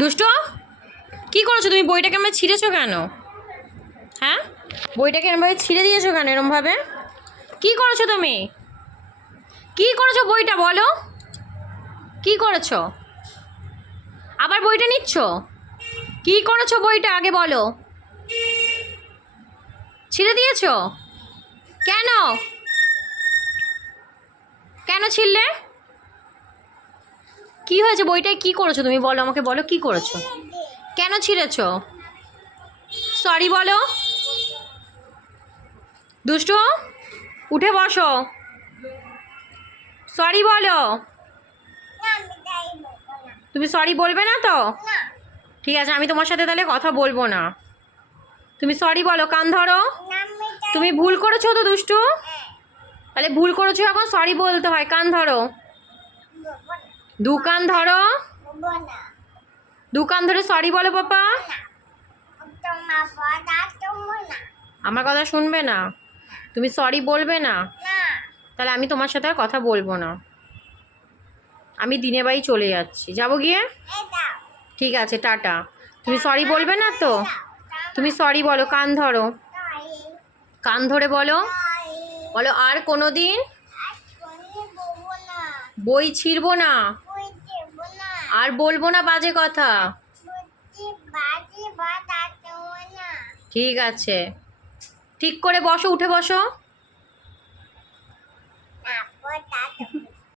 দুষ্ট, কি করেছো তুমি? বইটাকে আমরা ছিঁড়েছো কেন? হ্যাঁ, বইটাকে এরমভাবে ছিঁড়ে দিয়েছো কেন এরমভাবে? কি করেছো তুমি? কি করেছো বইটা বলো? কি করেছো? আবার বইটা নিচ্ছ? কি করেছো বইটা আগে বলো? ছিঁড়ে দিয়েছো কেন? কেন ছিঁড়লে? কি হয়েছে বইটায়? কি করেছো তুমি বলো আমাকে, বলো কি করেছো? কেন ছিঁড়েছো? সরি বলো। দুষ্টু, উঠে বসো, সরি বলো। তুমি সরি বলবে না তো? ঠিক আছে, আমি তোমার সাথে তাহলে কথা বলবো না। তুমি সরি বলো, কান ধরো। তুমি ভুল করেছো তো দুষ্টু? তাহলে ভুল করেছো, এখন সরি বলতে হয়। কান ধরো, দু কান ধরো, দু কান ধরে সরি বলো পাপা। আমার কথা শুনবে না? তুমি সরি বলবে না? তাহলে আমি তোমার সাথে আর কথা বলবো না। আমি দিনে বাড়ি চলে যাচ্ছি, যাবো গিয়ে। ঠিক আছে, টাটা। তুমি সরি বলবে না তো? তুমি সরি বলো, কান ধরো, কান ধরে বলো। বলো, আর কোনোদিন বই ছিঁড়বো না, আর বলবো না বাজে কথা। ঠিক আছে, ঠিক করে বসো, উঠে বসো।